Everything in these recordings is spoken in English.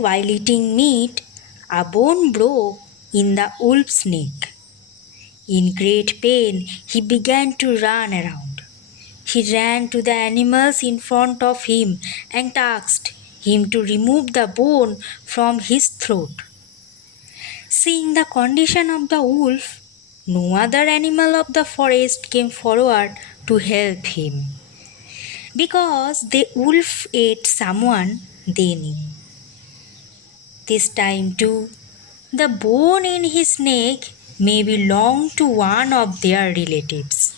while eating meat, a bone broke in the wolf's neck. In great pain, he began to run around. He ran to the animals in front of him and asked him to remove the bone from his throat. Seeing the condition of the wolf, no other animal of the forest came forward to help him, because the wolf ate someone they knew. This time too, the bone in his neck may belong to one of their relatives.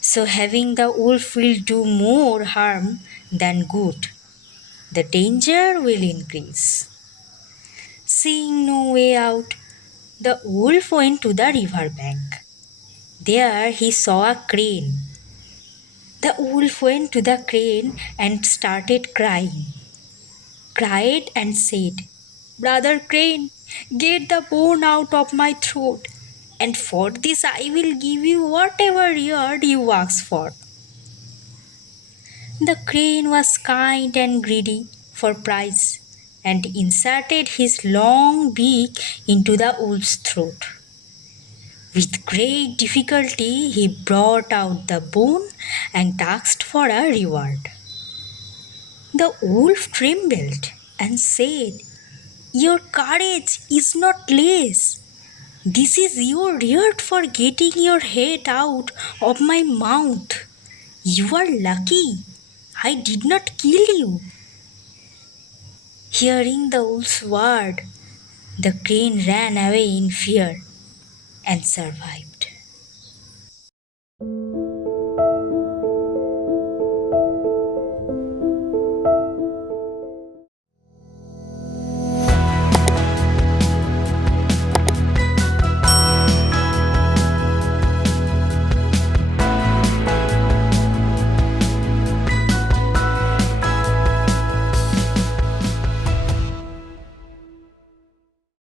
So having the wolf will do more harm than good. The danger will increase. Seeing no way out, the wolf went to the river bank. There he saw a crane. The wolf went to the crane and started crying. Cried and said, "Brother Crane, get the bone out of my throat, and for this I will give you whatever reward you ask for." The crane was kind and greedy for prize, and inserted his long beak into the wolf's throat. With great difficulty he brought out the bone and asked for a reward. The wolf trembled and said, "Your courage is not less. This is your reward for getting your head out of my mouth. You are lucky. I did not kill you." Hearing the wolf's word, the crane ran away in fear and survived.